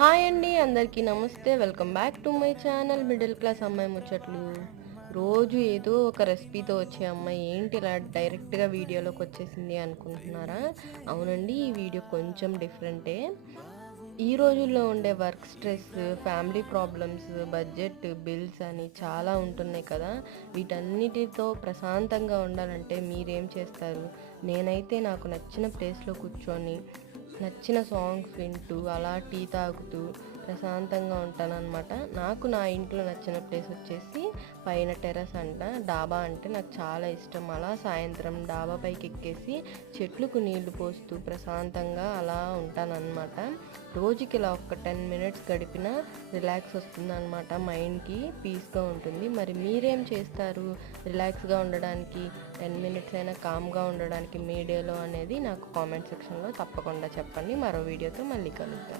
Hi అండి, అందరికీ నమస్తే. Welcome back to my channel middle class అమ్మాయి ముచ్చట్లు. రోజు ఏదో ఒక రెసిపీతో వచ్చే అమ్మాయి ఏంటి ఇలా డైరెక్ట్గా వీడియోలోకి వచ్చేసింది అనుకుంటున్నారా? అవునండి, ఈ వీడియో కొంచెం డిఫరెంటే. ఈ రోజుల్లో ఉండే work stress, family problems, budget, bills అని చాలా ఉంటున్నాయి కదా. వీటన్నిటితో ప్రశాంతంగా ఉండాలంటే మీరేం చేస్తారు? నేనైతే నాకు నచ్చిన ప్లేస్లో కూర్చొని నచ్చిన సాంగ్స్ వింటూ అలా టీ తాగుతూ ప్రశాంతంగా ఉంటానన్నమాట. నాకు నా ఇంట్లో నచ్చిన ప్లేస్ వచ్చేసి పైన టెర్రస్ అంట. డాబా అంటే నాకు చాలా ఇష్టం. అలా సాయంత్రం డాబా పైకి ఎక్కేసి చెట్లకు నీళ్లు పోస్తూ ప్రశాంతంగా అలా ఉంటానన్నమాట. రోజుకి ఇలా ఒక 10 మినిట్స్ గడిపినా రిలాక్స్ వస్తుంది అనమాట. మైండ్కి పీస్గా ఉంటుంది. మరి మీరేం చేస్తారు రిలాక్స్గా ఉండడానికి, 10 మినిట్స్ అయినా కామ్గా ఉండడానికి మీ డేలో అనేది నాకు కామెంట్ సెక్షన్లో తప్పకుండా చెప్పండి. మరో వీడియోతో మళ్ళీ కలుద్దాం.